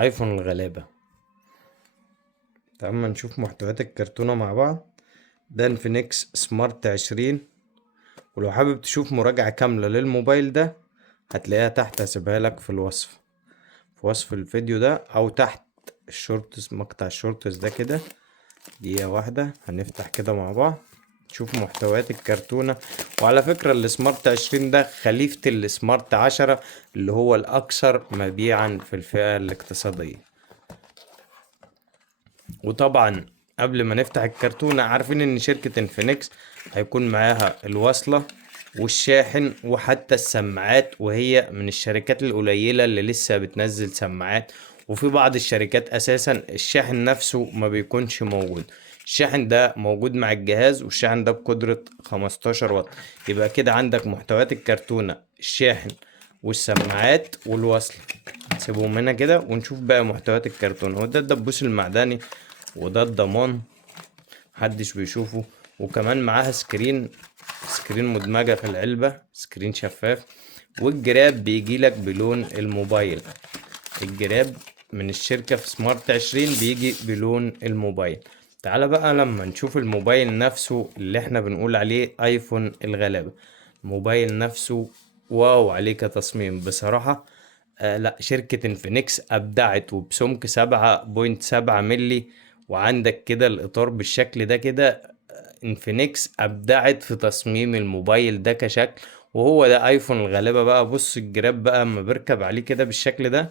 ايفون الغلابة. تعال نشوف محتويات الكرتونة مع بعض. ده انفينكس سمارت 20. ولو حابب تشوف مراجعة كاملة للموبايل ده هتلاقيها تحت، هسيبها لك في الوصف، في وصف الفيديو ده او تحت الشورتس، مقطع الشورتس ده كده. دقيقة واحدة هنفتح كده مع بعض تشوف محتويات الكرتونة. وعلى فكرة السمارت 20 ده خليفة السمارت 10 اللي هو الأكثر مبيعا في الفئة الاقتصادية. وطبعا قبل ما نفتح الكرتونة عارفين ان شركة انفينكس هيكون معاها الوصلة والشاحن وحتى السماعات، وهي من الشركات القليلة اللي لسه بتنزل سماعات. وفي بعض الشركات اساسا الشاحن نفسه ما بيكونش موجود. الشاحن ده موجود مع الجهاز، والشاحن ده بقدرة 15 واط. يبقى كده عندك محتويات الكرتونة، الشاحن والسماعات والوصل. سيبهم هنا كده ونشوف بقى محتويات الكرتونة. وده الدبوس المعدني، وده الضمان محدش بيشوفه. وكمان معاها سكرين مدمجة في العلبة، سكرين شفاف. والجراب بيجيلك بلون الموبايل. الجراب من الشركة في سمارت 20 بيجي بلون الموبايل. تعال بقى لما نشوف الموبايل نفسه اللي احنا بنقول عليه ايفون الغلابة. الموبايل نفسه واو عليه كتصميم بصراحة. لا، شركة انفينكس ابدعت، وبسمك 7.7 ملي. وعندك كده الاطار بالشكل ده كده. انفينكس ابدعت في تصميم الموبايل ده كشكل. وهو ده ايفون الغلابة بقى. بص الجراب بقى اما بركب عليه كده بالشكل ده.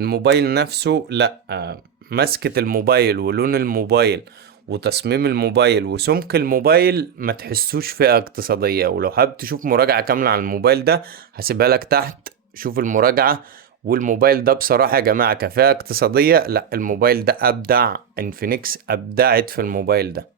الموبايل نفسه لا، مسكة الموبايل ولون الموبايل وتصميم الموبايل وسمك الموبايل ما تحسوش فئة اقتصادية. ولو حابب تشوف مراجعة كاملة عن الموبايل ده هسيبها لك تحت، شوف المراجعة. والموبايل ده بصراحة يا جماعة كفئة اقتصادية لا، الموبايل ده أبدع. انفينكس أبدعت في الموبايل ده.